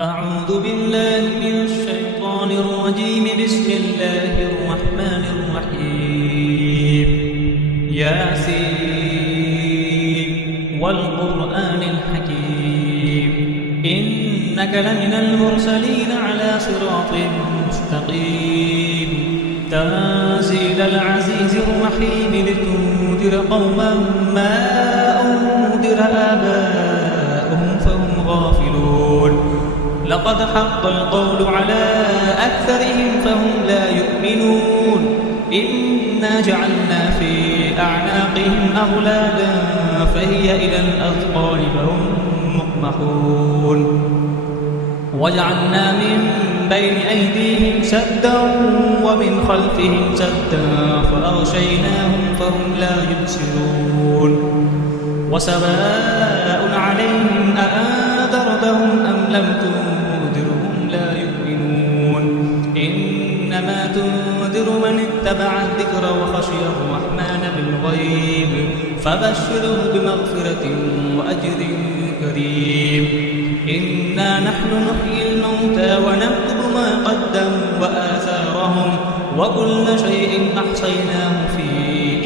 أعوذ بالله من الشيطان الرجيم. بسم الله الرحمن الرحيم. ياسين والقرآن الحكيم إنك لمن المرسلين على صراط مستقيم تنزيل العزيز الرحيم لتنذر قوما ما أنذر آباؤهم فهم غافلون. لقد حق القول على أكثرهم فهم لا يؤمنون. إنا جعلنا في أعناقهم أغلالا فهي إلى الأذقان فهم مقمحون. وجعلنا من بين أيديهم سدا ومن خلفهم سدا فأغشيناهم فهم لا يبصرون. وسواء عليهم أأنذرتهم أم لم تنذرهم لا يؤمنون. إنما تنذر من اتبع الذكر وخشي الرحمن بالغيب فبشره بمغفرة وأجر كريم. إنا نحن نحيي الموتى ونكتب ما قدموا وآثارهم وكل شيء أحصيناه في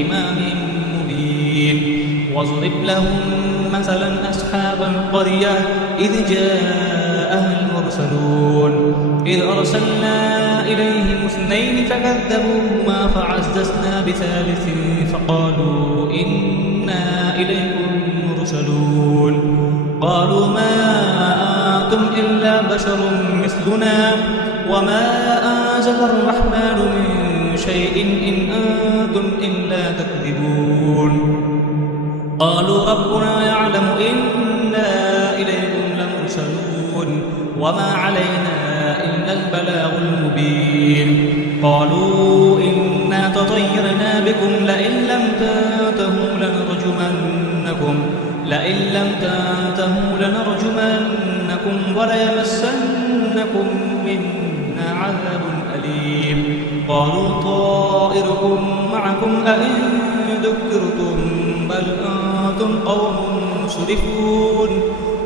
إمام مبين. واضرب لهم مثلا أصحاب القرية إذ جاءها المرسلون إذ أرسلنا إليهم اثنين فكذبوهما فعززنا بثالث فقالوا إنا إليكم مرسلون. قالوا ما أنتم إلا بشر مثلنا وما أنزل الرحمن من شيء إن أنتم إلا تكذبون. قالوا ربنا يعلم إنا إليكم لمرسلون وما علينا إلا البلاغ المبين. قالوا إنا تطيرنا بكم لئن لم تنتهوا لنرجمنكم وليمسنكم منا عذاب أليم. قالوا طائركم معكم أئن ذكرتم بل أنتم قوم مسرفون.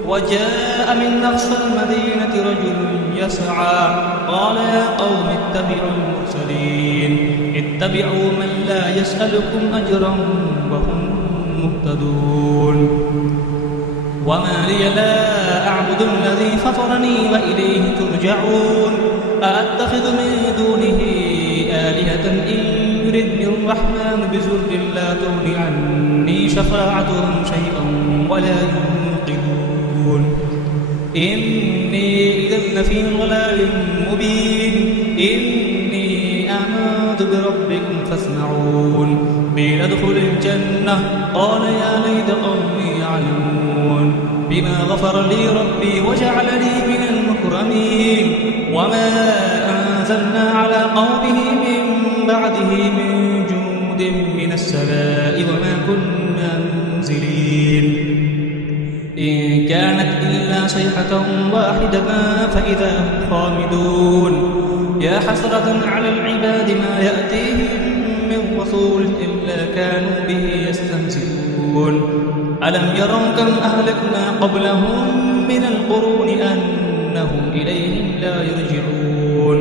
وجاء من أقصى المدينة رجل يسعى قال يا قوم اتبعوا المرسلين اتبعوا من لا يسألكم أجرا وهم مهتدون. وما لي لا أعبد الذي فطرني وإليه ترجعون. أأتخذ من دونه آلهة إن يردني الرحمن بضر لا تغن عني شفاعتهم شيئا ولا ينقذون. إني إذا لفي ضلال مبين. إني آمنت بربكم فاسمعون. قيل ادخل الجنة قال يا ليت قومي يعلمون بما غفر لي ربي وجعلني من المكرمين. وما أنزلنا على قومه من بعده من جند من السماء وما كنا منزلين. إن كانت إلا صيحة واحدة فإذا هم خامدون. يا حسرة على العباد ما يأتيهم من رسول إلا كانوا به يستهزئون. ألم يروا كم أهلكنا قبلهم من القرون أنهم إليهم لا يرجعون.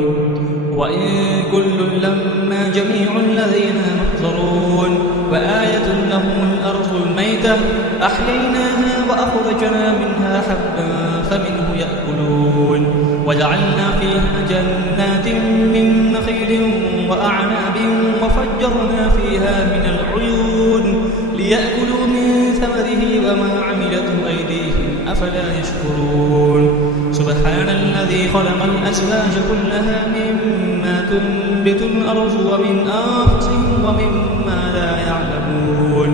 وإن كل لما جميع الذين محضرون. وآية لهم الأرض الميتة أحييناها وأخرجنا منها حبا فمنه يأكلون. وجعلنا فيها جنات من نخيل وأعناب وفجرنا فيها من العيون ليأكلوا من ثمره وما عملته أيديهم أفلا يشكرون. سبحان الذي خلق الأزواج كلها مما تنبت الأرض ومن أنفسهم ومما لا يعلمون.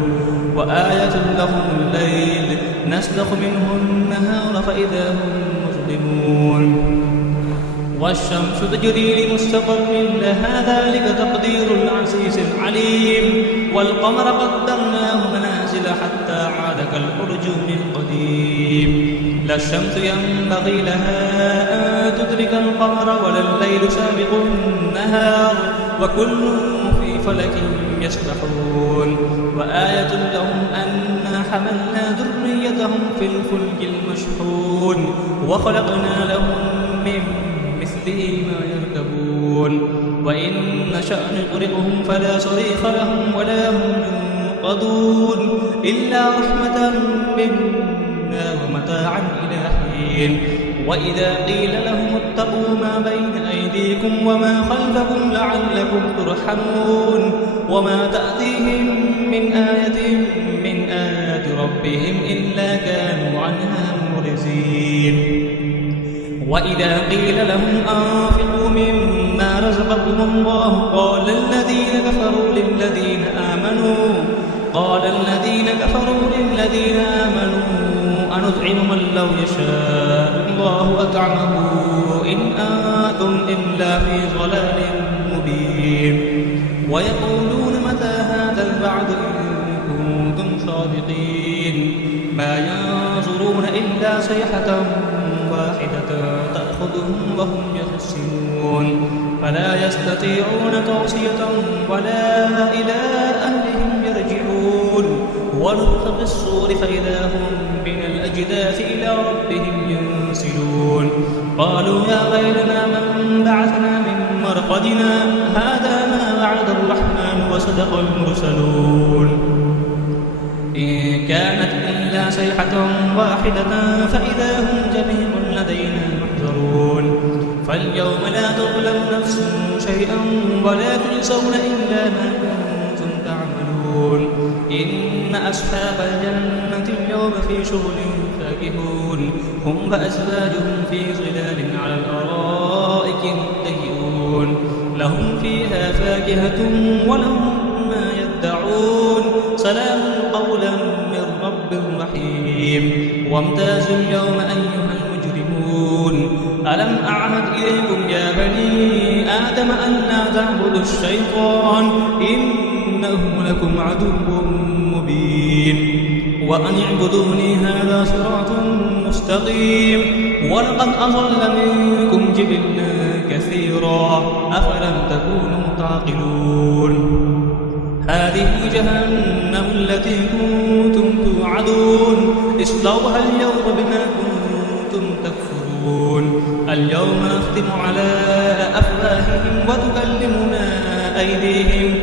وآية لهم الليل نسلخ منه النهار فإذا هم مظلمون. والشمس تجري لمستقر لها ذلك تقدير العزيز العليم. والقمر قدرناه منازل حتى عاد كالأرجون القديم. لا الشمس ينبغي لها أن تدرك القمر ولا الليل سابق النهار وكل في فلك يسبحون. وآية لهم أنا حملنا ذريتهم في الفلك المشحون وخلقنا لهم نشأ نغرقهم فلا صريخ لهم ولا هم ينقذون إلا رحمة منا ومتاعا إلى حين وإذا قيل لهم اتقوا ما بين أيديكم وما خلفكم لعلكم ترحمون وما تأتيهم من آية من آيات ربهم إلا كانوا عنها معرضين وإذا قيل لهم أنفقوا مما رزقكم الله قال الذين كفروا للذين آمنوا أنطعم من لو يشاء الله أطعمه إن أنتم إلا في ضلال مبين ويقولون متى هذا الوعد إن كنتم صادقين ما ينظرون إلا صيحة واحدة تأخذهم وهم يخسرون فلا يستطيعون توصية ولا إلى أهلهم يرجعون ونفخ في الصور فإذا هم من الأجداث إلى ربهم ينسلون قالوا يا ويلنا من بعثنا من مرقدنا هذا ما وعد الرحمن وصدق المرسلون إن كانت إلا صيحة واحدة فإذا هم جميع لدينا محضرون فاليوم لا تظلم نفس شيئا ولا تجزون إلا ما كنتم تعملون إن أصحاب الجنة اليوم في شغل فاكهون هم وأزواجهم في ظلال على الأرائك متكئون لهم فيها فاكهة ولهم ما يدعون سلام قولا من رب رحيم وامتازوا اليوم أيها المجرمون ألم أعهد إليكم يا بني آدم أن لا تعبدوا الشيطان إنه لكم عدو مبين وأن اعبدوني هذا صراط مستقيم ولقد أضل منكم جبلا كثيرا أفلم تكونوا تعقلون هذه جهنم التي كنتم توعدون اصلوها اليوم بما كنتم تكفرون اليوم نختم على أفواههم وتكلمنا أيديهم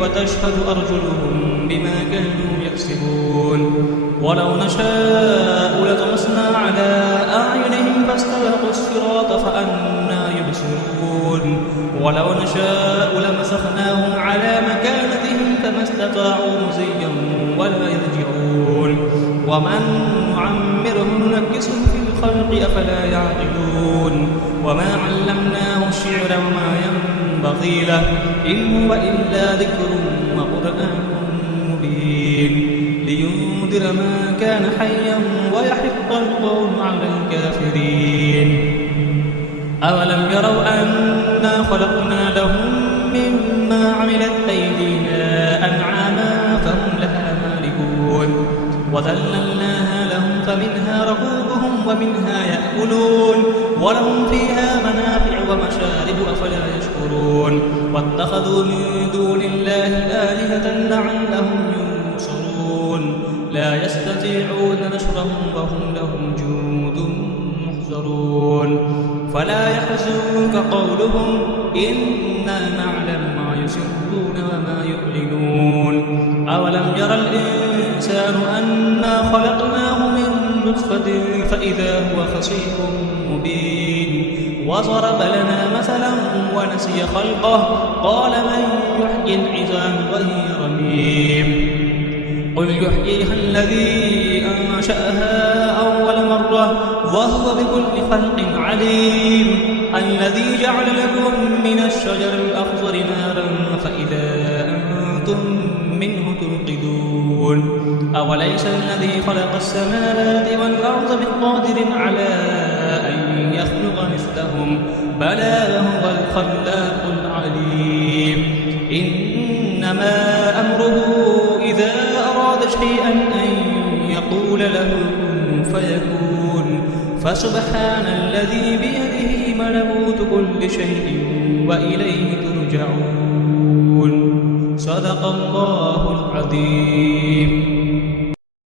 وتشهد أرجلهم بما كانوا يكسبون ولو نشاء لطمسنا على أعينهم فاستبقوا الصراط فأنى يبصرون ولو نشاء لمسخناهم على مكانتهم فما استطاعوا مزيا ولا يرجعون ومن نعمره ننكسه في الخلق أفلا يعقلون وما علمناه الشعر وما ينبغي له إن هو إلا ذكر وقرآن مبين لينذر ما كان حيا ويحق القول على الكافرين أولم يروا أنا خلقنا لهم مما عملت أيدينا أنعاما فهم لها مالكون وذللناها لهم فمنها ركوبهم ومنها يأكلون ولهم فيها منافع ومشارب أفلا يشكرون واتخذوا من دون الله آلهة لعلهم ينصرون لا يستطيعون نصرهم وهم لهم جند محضرون فلا يحزنك قولهم إنا نعلم ما يسرون وما يعلنون أولم يرى الإنسان أنا خلقناه من نطفة فإذا هو خصيم مبين وضرب لنا مثلا ونسي خلقه قال من يحيي العظام وهي رميم قل يحييها الذي أنشأها أول مرة وهو بكل خلق عليم الذي جعل لكم من الشجر الأخضر نارا فإذا أنتم منه توقدون أوليس الذي خلق السماوات والأرض بقادر على أن يخلق مثلهم بلى وهو الخلاق العليم إنما أمره إذا أراد شيئا أن يقول له كن فيكون فسبحان الذي بيده ملكوت كل شيء وإليه ترجعون صدق الله العظيم.